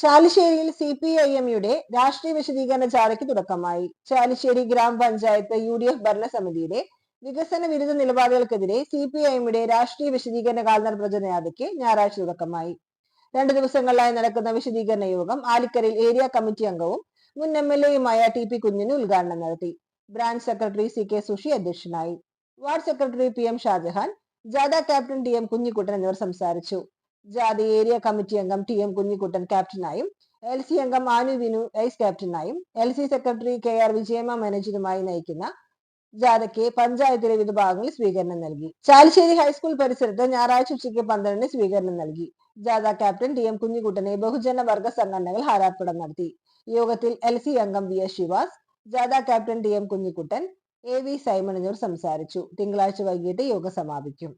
ചാലിശ്ശേരിയിൽ CPIM-യുടെ രാഷ്ട്രീയ വിശദീകരണ ജാഥയ്ക്ക് തുടക്കമായി. ചാലിശ്ശേരി ഗ്രാമപഞ്ചായത്ത് UDF ഭരണസമിതിയുടെ വികസന വിരുദ്ധ നിലപാടുകൾക്കെതിരെ CPIM-യുടെ രാഷ്ട്രീയ വിശദീകരണ കാൽനട ജാഥയ്ക്ക് ഞായറാഴ്ച തുടക്കമായി. 2 ദിവസങ്ങളിലായി നടക്കുന്ന വിശദീകരണ യോഗം ആലിക്കരയിൽ ഏരിയ കമ്മിറ്റി അംഗവും മുൻ MLA-യുമായ TP കുഞ്ഞിന് ഉദ്ഘാടനം നടത്തി. ബ്രാഞ്ച് സെക്രട്ടറി CK സുഷി അധ്യക്ഷനായി. വാർഡ് സെക്രട്ടറി PM ഷാജഹാൻ, ജാഥ ക്യാപ്റ്റൻ TM കുഞ്ഞിക്കുട്ടൻ എന്നിവർ സംസാരിച്ചു. ജാഥ ഏരിയ കമ്മിറ്റി അംഗം TM കുഞ്ഞിക്കുട്ടൻ ക്യാപ്റ്റനായും LC അംഗം ആനു വിനു വൈസ് ക്യാപ്റ്റനായും LC സെക്രട്ടറി KR വിജയമ്മ മാനേജറുമായി നയിക്കുന്ന ജാഥയ്ക്ക് പഞ്ചായത്തിലെ വിവിധ ഭാഗങ്ങളിൽ സ്വീകരണം നൽകി. ചാലിശ്ശേരി ഹൈസ്കൂൾ പരിസരത്ത് ഞായറാഴ്ച ഉച്ചയ്ക്ക് 12-ന് സ്വീകരണം നൽകി. ജാഥ ക്യാപ്റ്റൻ TM കുഞ്ഞിക്കുട്ടനെ ബഹുജന വർഗ സംഘടനകൾ ഹാരാർപ്പണം നടത്തി. യോഗത്തിൽ LC അംഗം VS ശിവാസ്, ജാഥ captain TM Kunjikuttan, AV Simon എന്നിവർ സംസാരിച്ചു. തിങ്കളാഴ്ച വൈകിട്ട് യോഗം സമാപിക്കും.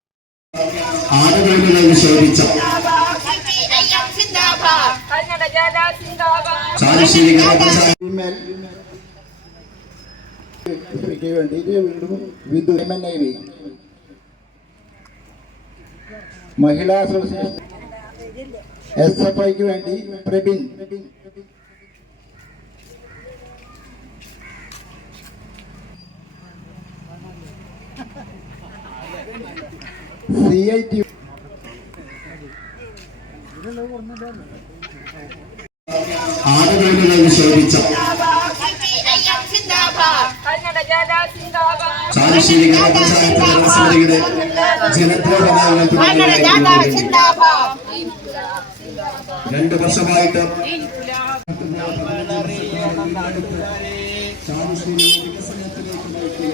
മഹിളാ അസോസിയേഷൻ SFIക്ക് വേണ്ടി പ്രബിൻ, CIT ആടുകളിൽ നിഷേധിച്ച ചാലിശ്ശേരി ഗ്രാമപഞ്ചായത്ത് ഭരണസമിതിയുടെ ജനപ്രതിനിധികൾ 2 വർഷമായിട്ട് ചാലിശ്ശേരി വികസനത്തിലേക്ക് നയിക്കുക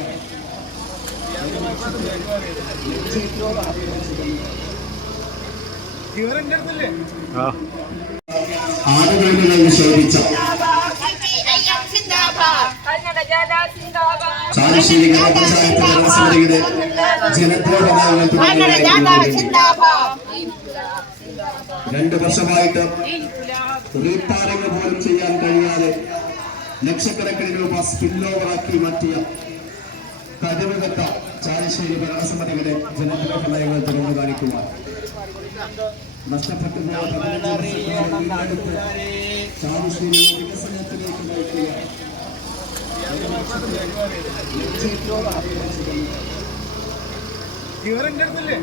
ആടുകളിൽ നിഷേധിച്ച ചാലിശ്ശേരി ഗ്രാമപഞ്ചായത്ത് ഭരണസമിതിയുടെ ജനപ്രതിനിധികൾ 2 വർഷമായിട്ട് റീപാറിംഗ് പോലും ചെയ്യാൻ കഴിയാതെ ലക്ഷക്കണക്കിന് രൂപ സ്പില്ലോവറാക്കി മാറ്റിയ കഴിവുകെട്ട ചാലിശ്ശേരി ഭരണസമിതിയുടെ ജനദ്രോഹ നയങ്ങൾ തുറന്നു കാണിക്കുക. നഷ്ടപ്പെട്ടു ചാലിശ്ശേരി വികസനത്തിലേക്ക് നയിക്കുക. ഇവരെന്റെ അടുത്തല്ലേ